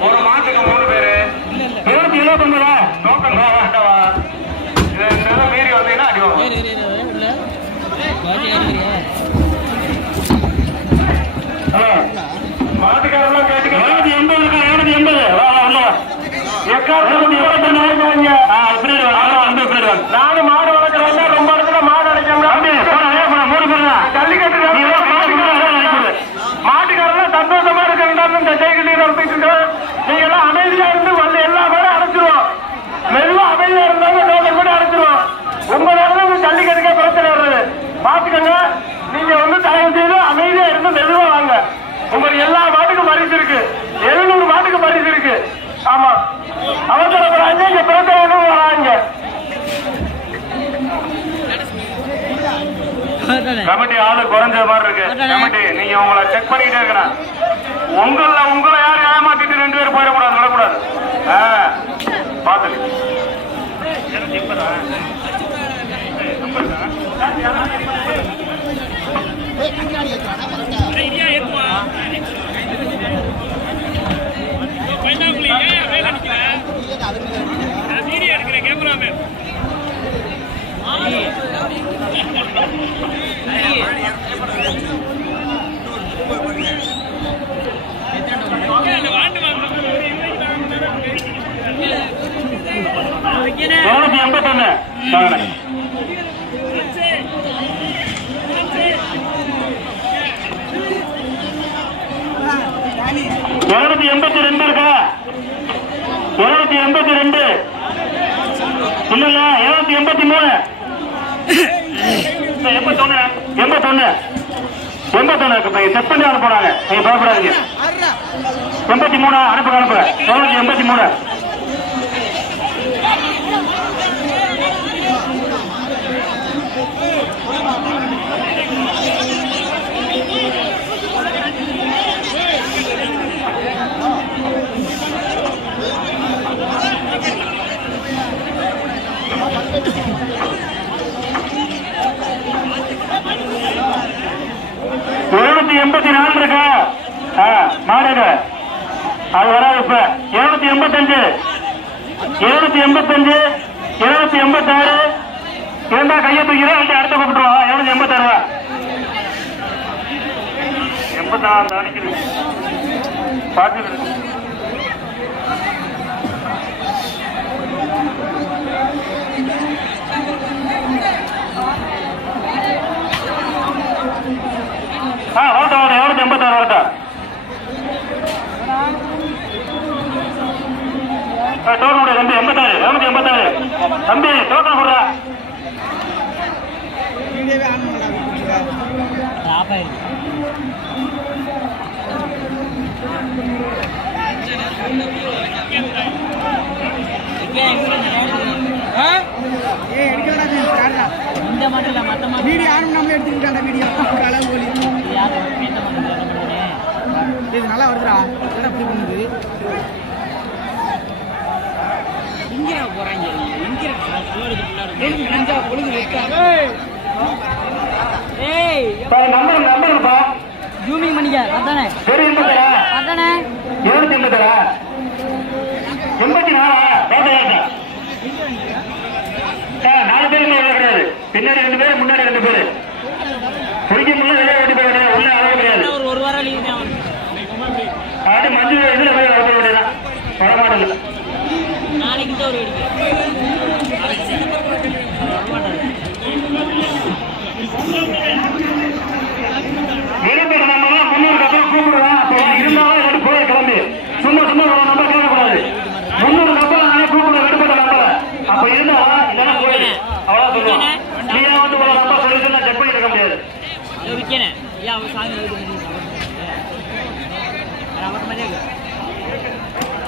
ஒரு மாட்டுக்கு மூணு பேரு. இருபத்தி இருபத்தொன்பதா டோக்கன் வா. வாண்டவா இது மீறி வந்தீங்கன்னா அடி வாங்க ஹலோ. மாட்டுக்காரெல்லாம் கேட்டுக்க இருபத்தி எண்பது இருக்கா இருபத்தி எண்பது. வா நானும் மாடு வளர்க்குறேன் ரொம்ப இடத்துல மாடு மாட்டுக்காரெல்லாம் சந்தோஷமா இந்த நீங்க எல்லாம் அமைதியா இருந்து வந்து எல்லா பேரும் அடைச்சிருவோம். மெதுவா அமைதியா இருந்தாங்க டோக்கன் கூட அடைச்சிருவோம். உங்க நேரம் ஜல்லிக்கட்டுக்கே பிரச்சனை வருது பாத்துக்கங்க நீங்க வந்து தயவு செய்து அமைதியா இருந்து மெதுவா வாங்க. உங்களுக்கு எல்லா மாட்டுக்கும் பரிசு இருக்கு. எழுநூறு மாட்டுக்கு பரிசு இருக்கு. ஆமா. அவசரப்படுறாங்க இங்க கமிட்டி ஆளு குறைஞ்ச மாதிரி இருக்கு. கமிட்டி நீங்க உங்களை செக் பண்ணிக்கிட்டே இருக்கணும். உங்கள உங்களை யாரும் ஏமாத்திட்டு ரெண்டு பேரும் போயிடக்கூடாது விடக்கூடாது ஆ, பாத்துங்க இருநூத்தி எண்பத்தொன்னு. இருநூத்தி எண்பத்தி ரெண்டு இருக்கா? இருநூத்தி எண்பத்தி ரெண்டு. இல்லைங்க இருநூத்தி எண்பத்தி மூணு. எண்பத்தொன்னு எண்பத்தொன்னு. எண்பத்தொன்னு செக் பண்ணி அனுப்புறாங்க நீங்க பயப்படாதீங்க. எண்பத்தி மூணு அனுப்புங்க அனுப்புங்க தொண்ணூத்தி எண்பத்தி மூணு. இருநூத்தி எண்பத்தி நாலு இருக்கா? ஆ, மாடுங்க அது வராது இப்ப. இருநூத்தி எண்பத்தஞ்சு. இருநூத்தி எண்பத்தஞ்சு இருநூத்தி எண்பத்தாறு. இருந்தா கையை தூக்கிறோம் அடுத்த கூப்பிட்டுருவா இருநூத்தி எண்பத்தாறு ரூபா எண்பத்தாறு அடிக்குது பார்த்து ஆ வரட்டும் வரட்டும். இருநூத்தி எண்பத்தாறு வரட்டும். டோக்கன் கொடு தம்பி எண்பத்தாறு இருநூத்தி எண்பத்தாறு. தம்பி டோக்கன் கொடுறா. இந்த மட்டும் இல்ல மத்த மாதிரி வீடியோ யாரும் நம்மளே எடுத்துக்கிட்டாண்டா வீடியோ இது நல்லா வருதுடா. என்ன அப்படி பண்ணுது ஜூமிங் பண்ணிக்க அதானே அதானே எண்பத்தி நாலு பேர் கிடையாது பின்னாடி ரெண்டு பேர் முன்னாடி ரெண்டு பேர் குடிக்க முன்னாடி ரெண்டு பேர் கிடையாது உள்ள அளவு கிடையாது ஒரு வாரம் லீவ் தான் அது மஞ்சு இதுல போய் நாளைக்கு தான் ஒரு അവസാനം